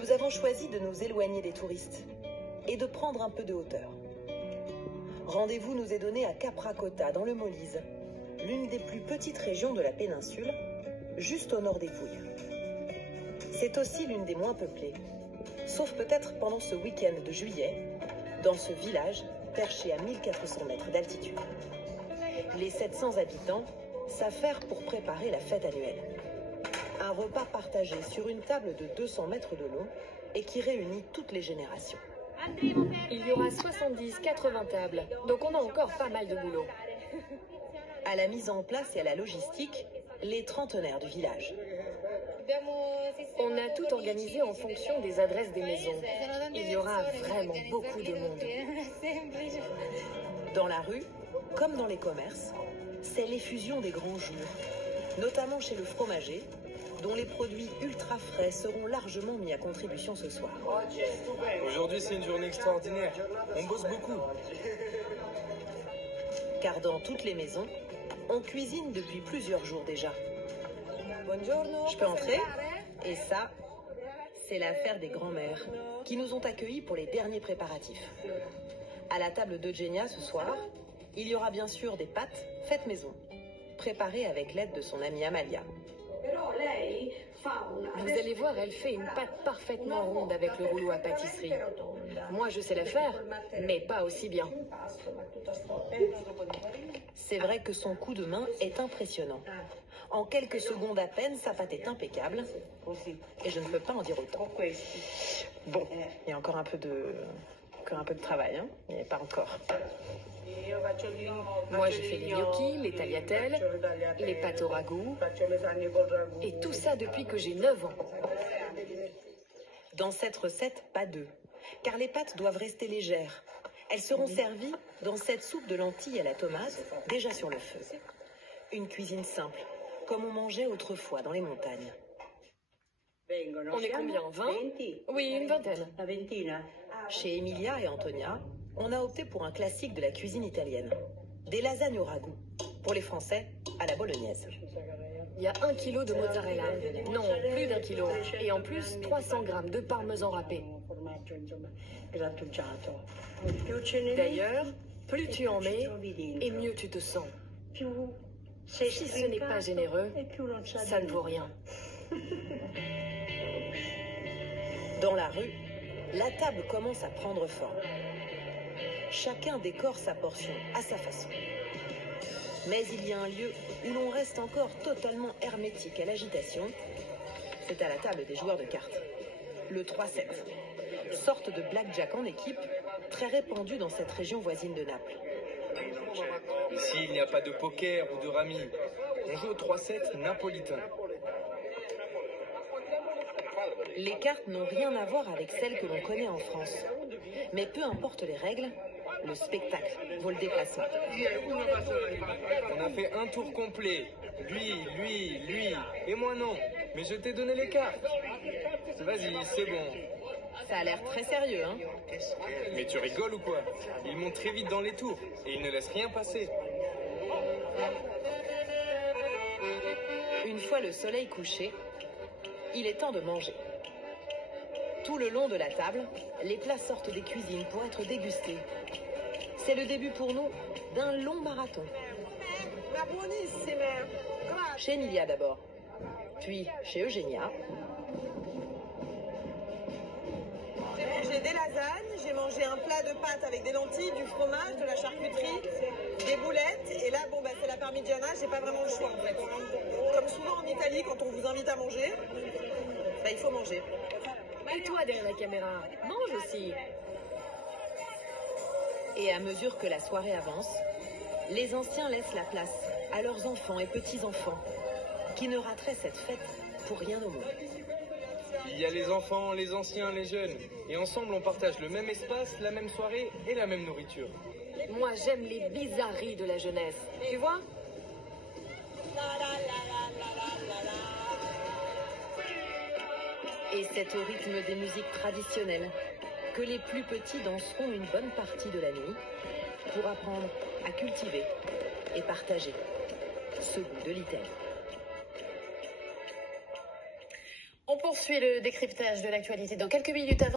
nous avons choisi de nous éloigner des touristes et de prendre un peu de hauteur. Rendez-vous nous est donné à Caprakota, dans le Molise, l'une des plus petites régions de la péninsule, juste au nord des Pouilles. C'est aussi l'une des moins peuplées, sauf peut-être pendant ce week-end de juillet, dans ce village perché à 1400 mètres d'altitude. Les 700 habitants s'affairent pour préparer la fête annuelle. Un repas partagé sur une table de 200 mètres de long et qui réunit toutes les générations. Il y aura 70-80 tables, donc on a encore pas mal de boulot. À la mise en place et à la logistique, les trentenaires du village. On a tout organisé en fonction des adresses des maisons. Il y aura vraiment beaucoup de monde. Dans la rue, comme dans les commerces, c'est l'effusion des grands jours, notamment chez le fromager, dont les produits ultra frais seront largement mis à contribution ce soir. Aujourd'hui, c'est une journée extraordinaire. On bosse beaucoup. Car dans toutes les maisons, on cuisine depuis plusieurs jours déjà. Je peux entrer? Et ça, c'est l'affaire des grands-mères, qui nous ont accueillis pour les derniers préparatifs. À la table d'Eugenia ce soir, il y aura bien sûr des pâtes faites maison, préparées avec l'aide de son amie Amalia. Vous allez voir, elle fait une pâte parfaitement ronde avec le rouleau à pâtisserie. Moi, je sais la faire, mais pas aussi bien. C'est vrai que son coup de main est impressionnant. En quelques secondes à peine, sa pâte est impeccable. Et je ne peux pas en dire autant. Bon, il y a encore un peu de travail, hein, mais pas encore. Moi, j'ai fait les gnocchis, les tagliatelles, les pâtes au ragoût, et tout ça depuis que j'ai 9 ans. Dans cette recette, pas d'œufs, car les pâtes doivent rester légères. Elles seront servies dans cette soupe de lentilles à la tomate, déjà sur le feu. Une cuisine simple, comme on mangeait autrefois dans les montagnes. On est combien, 20? Oui, une vingtaine. Chez Emilia et Antonia, on a opté pour un classique de la cuisine italienne. Des lasagnes au ragoût. Pour les Français, à la bolognaise. Il y a 1 kilo de mozzarella. Non, plus d'1 kilo. Et en plus, 300 grammes de parmesan râpé. D'ailleurs, plus tu en mets, et mieux tu te sens. Si ce n'est pas généreux, ça ne vaut rien. Dans la rue, la table commence à prendre forme. Chacun décore sa portion à sa façon. Mais il y a un lieu où l'on reste encore totalement hermétique à l'agitation. C'est à la table des joueurs de cartes. Le 3-7. Sorte de blackjack en équipe, très répandu dans cette région voisine de Naples. Ici, il n'y a pas de poker ou de rami. On joue au 3-7 napolitain. Les cartes n'ont rien à voir avec celles que l'on connaît en France. Mais peu importe les règles, le spectacle vaut le déplacement. On a fait un tour complet. Lui, et moi non. Mais je t'ai donné les cartes. Vas-y, c'est bon. Ça a l'air très sérieux, hein? Mais tu rigoles ou quoi? Ils montent très vite dans les tours et ils ne laissent rien passer. Une fois le soleil couché, il est temps de manger. Tout le long de la table, les plats sortent des cuisines pour être dégustés. C'est le début pour nous d'un long marathon. Chez Emilia d'abord, puis chez Eugenia. J'ai mangé des lasagnes, j'ai mangé un plat de pâtes avec des lentilles, du fromage, de la charcuterie, des boulettes. Et là, bon, c'est la parmigiana, j'ai pas vraiment le choix en fait. Comme souvent en Italie, quand on vous invite à manger, il faut manger. Et toi derrière la caméra, mange aussi. Et à mesure que la soirée avance, les anciens laissent la place à leurs enfants et petits-enfants, qui ne rateraient cette fête pour rien au monde. Il y a les enfants, les anciens, les jeunes. Et ensemble, on partage le même espace, la même soirée et la même nourriture. Moi, j'aime les bizarreries de la jeunesse. Tu vois? Et c'est au rythme des musiques traditionnelles que les plus petits danseront une bonne partie de la nuit pour apprendre à cultiver et partager ce goût de l'Italie. On peut poursuit le décryptage de l'actualité dans quelques minutes avant.